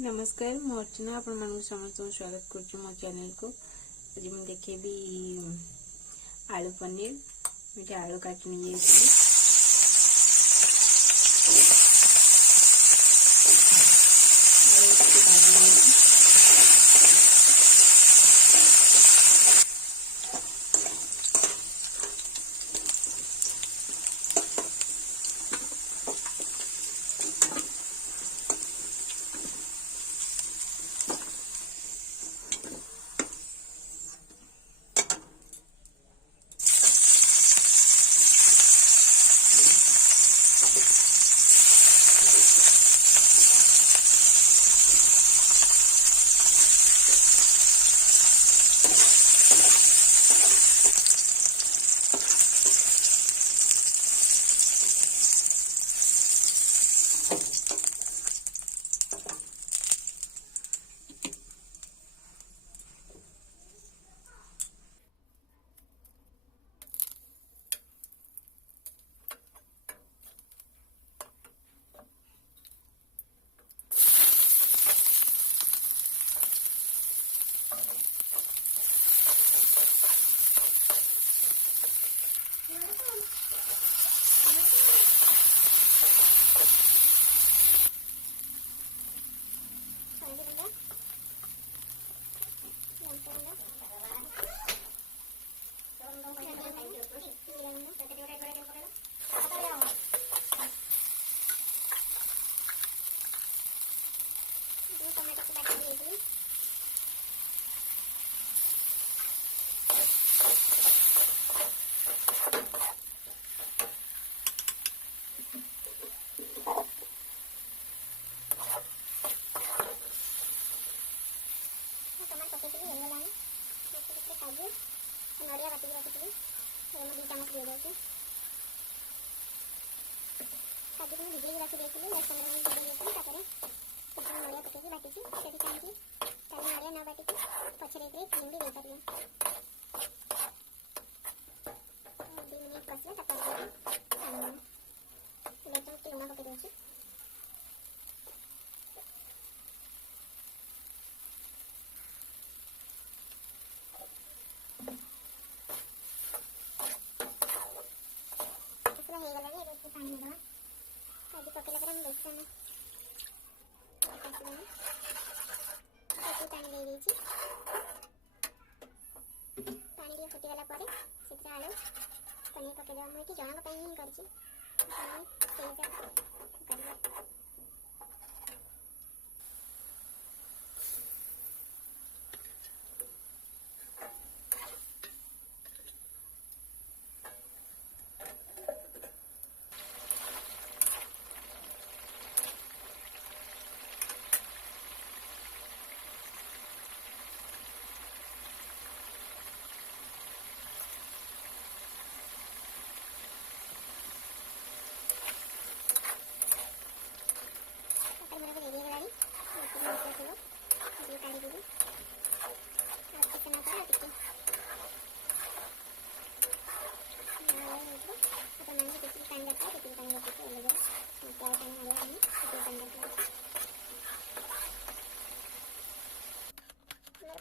नमस्कार मु अर्चना आपण समस्त स्वागत कर मो चैनल को। आज मुझे देखेबी आलू पनीर। मुझे आलू काटी नहीं नड़िया बाटी रखी दुई चामच दे देती काजू को भिजई रखी देती 10-15 मिनट भिजई देती नड़िया पकई बाटी से चाहिए नड़िया न बाटी पछरे क्रीम भी दे पार 2 मिनट कषले लुण पकई दूसरी पकड़ा पर बेसन पानी दे दीजिए पानी टे फुटीगला आलू पनीर पकईदेवा मुझे जनक ही कर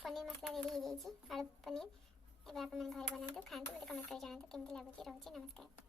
पनीर मसला रेडी हो जाए आलू पनीर। एवं आप घर बनाते खाते मत कमेंट कर जानते केमती लगुच। नमस्कार।